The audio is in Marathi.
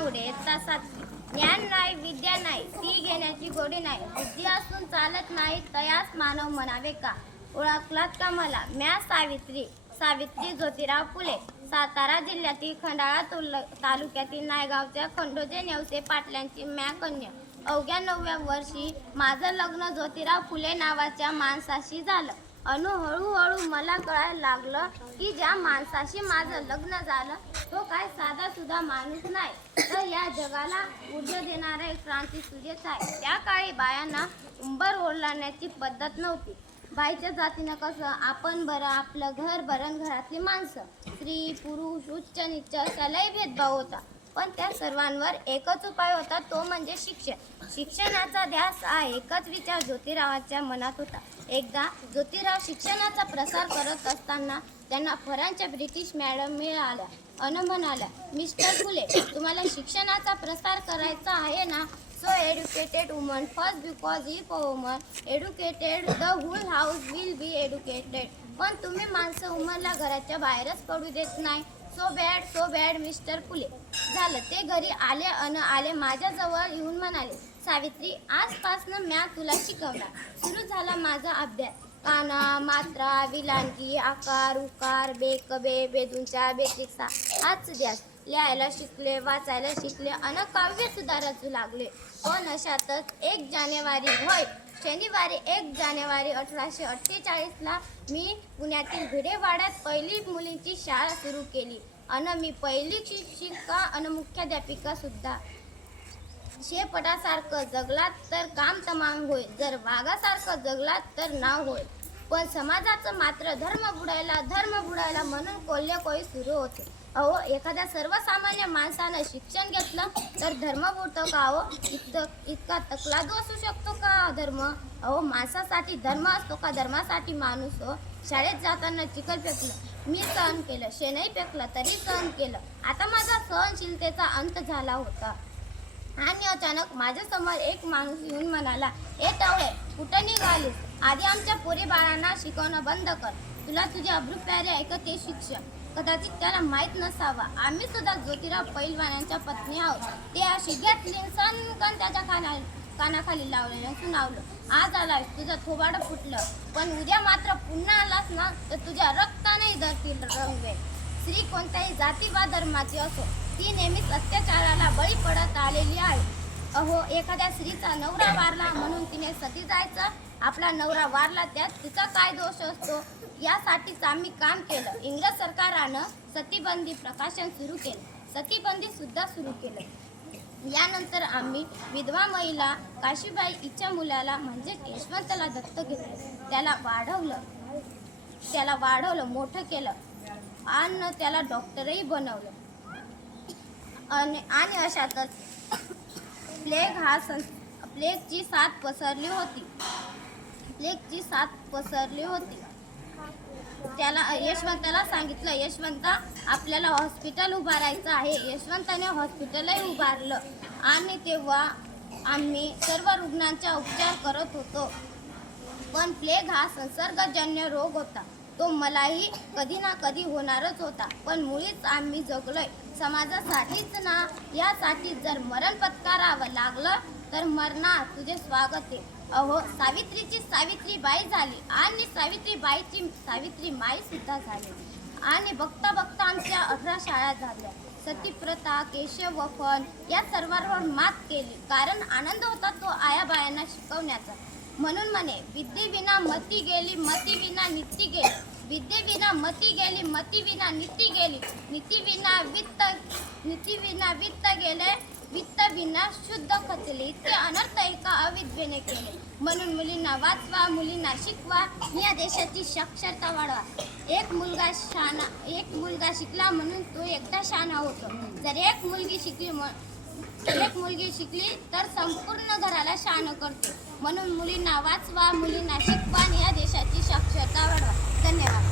उडे तसाच ज्ञान नाही विद्या नाही ती घेण्याची गोडी नाही बुद्धी असून चालत नाही तयास मानव म्हणावे का ओळखलात का मला म्या सावित्री सावित्री ज्योतिराव फुले सातारा जिल्ह्यातील खंडाळा तालुक्यातील नायगावच्या खंडोजे नेवसे पाटलांची म्या कन्या अवघ्या 9व्या वर्षी माझं लग्न ज्योतिराव फुले नावाच्या माणसाशी झालं हळूहळू मला कळायला लागलं की ज्या माणसाशी माझं लग्न झालं तो काय साधा सुद्धा माणूस नाही तर या जगाला ऊर्जा देणारा एक क्रांती सूर्यच आहे. त्या काळी बायांना उंबर ओलांडण्याची पद्धत नव्हती. बाईच्या जातीनं कसं आपण बरं आपलं घर बरं घरातली माणसं स्त्री पुरुष उच्च नीच असालाही भेदभाव होता पण त्या सर्वांवर एकच उपाय होता तो म्हणजे शिक्षण. शिक्षणाचा ध्यास हा एकच विचार ज्योतिरावांच्या मनात होता. एकदा ज्योतिराव शिक्षणाचा प्रसार करत असताना त्यांना फरांच्या ब्रिटिश मॅडम मिळाल्या अन म्हणाल्या मिस्टर फुले तुम्हाला शिक्षणाचा प्रसार करायचा आहे ना so educated woman first because if a woman educated the whole house will be educated पण तुम्ही माणसं वुमनला घराच्या बाहेरच पडू देत नाही सो बॅड मिस्टर फुले. झालं ते घरी आले माझ्याजवळ येऊन म्हणाले सावित्री आजपासनं म्या तुला शिकवणार. सुरू झाला माझा अभ्यास. काना मात्रा विलांटी आकार उकार बेकबे बेदूंच्या बेसिकचा हाच द्यास लिहायला शिकले वाचायला शिकले अन काव्य सुद्धा रचू लागले. पण अशातच 1 जानेवारी 1848ला मी पुण्यातील भिडेवाड्यात पहिली मुलींची शाळा सुरू केली अन मी पहिली शिक्षिका अन मुख्याध्यापिका सुद्धा. शेपटासारखं जगलात तर काम तमाम होईल जर वाघासारखं जगलात तर नाव होईल. पण समाजाचं मात्र धर्म बुडायला म्हणून कोल्हेकोळी सुरू होते. अहो एखाद्या सर्वसामान्य माणसानं शिक्षण घेतलं तर धर्म बुडतो का हो इतका तकलादू असू शकतो का धर्म. अहो माणसासाठी धर्म असतो का धर्मासाठी माणूस हो. शाळेत जाताना चिखल फेकलं मी सहन केलं शेणही फेकलं तरी सहन केलं. आता माझा सहनशीलतेचा अंत झाला होता आणि अचानक माझ्यासमोर एक माणूस येऊन म्हणाला ए टवळे कुठं निघालीस आधी आमच्या पोरी बाळांना शिकवणं बंद कर तुला तुझे अब्रू प्यारे ऐकते शिक्षण. कदाचित त्याला माहीत नसावा आम्ही सुद्धा ज्योतिराव पैलवानांच्या पत्नी आहोत. ते अशी घेतली सनकन त्याच्या कानाखाली लावलेलं सुनावलं आज आलास तुझं थोबाडं फुटलं पण उद्या मात्र पुन्हा आलास ना तर तुझ्या रक्ताने धरतील रंगवे. स्त्री कोणत्याही जाती वा धर्माची असो ती नेहमीच अत्याचाराला बळी पडत आलेली आहे. अहो एखाद्या स्त्रीचा नवरा वारला म्हणून तिने सती जायचं आपला नवरा वारला त्यात तिचा काय दोष असतो. यासाठीच आम्ही काम केलं. इंग्रज सरकारानं सतीबंदी प्रकाशन सुरू केलं सतीबंदी सुद्धा सुरू केलं. यानंतर आम्ही विधवा महिला काशीबाई हिच्या मुलाला म्हणजे यशवंतला दत्तक घेतलं त्याला वाढवलं मोठं केलं आणि त्याला डॉक्टरही बनवलं. आणि अशातच प्लेगची साथ पसरली होती. त्याला यशवंताला सांगितलं यशवंता आपल्याला हॉस्पिटल उभारायचं आहे. यशवंताने हॉस्पिटलही उभारलं आणि तेव्हा आम्ही सर्व रुग्णांचा उपचार करत होतो. पण प्लेग हा संसर्गजन्य रोग होता तो मलाही कधी ना कधी होणारच होता. पण मुळीच आम्ही जगलोय समाजासाठीच ना यासाठी जर मरण पत्करावं लागलं तर मरणार तुझे स्वागत आहे. अहो सावित्रीची सावित्रीबाई झाली आणि सावित्रीबाईची सावित्रीमाई सुद्धा झाली आणि बघता बघता आमच्या 18 शाळा झाल्या. सतीप्रथा केशव वफन या सर्वांवर मात केली कारण आनंद होता तो आयाबायांना शिकवण्याचा. म्हणून म्हणे विद्येविना मती गेली मतीविना नीती गेली विद्येविना मती गेली मतीविना नीती गेली नीतीविना वित्त गेले वित्त विना शुद्ध खचले. इतके अनर्थ एका अविद्येने केले. म्हणून मुलींना वाचवा मुलींना शिकवा या देशाची साक्षरता वाढवा. एक मुलगा शिकला म्हणून तो एकटा शहाणा होतो. जर एक मुलगी शिकली तर संपूर्ण घराला शहाणं करते. म्हणून मुलींना वाचवा मुलींना शिकवा या देशाची साक्षरता वाढवा. धन्यवाद.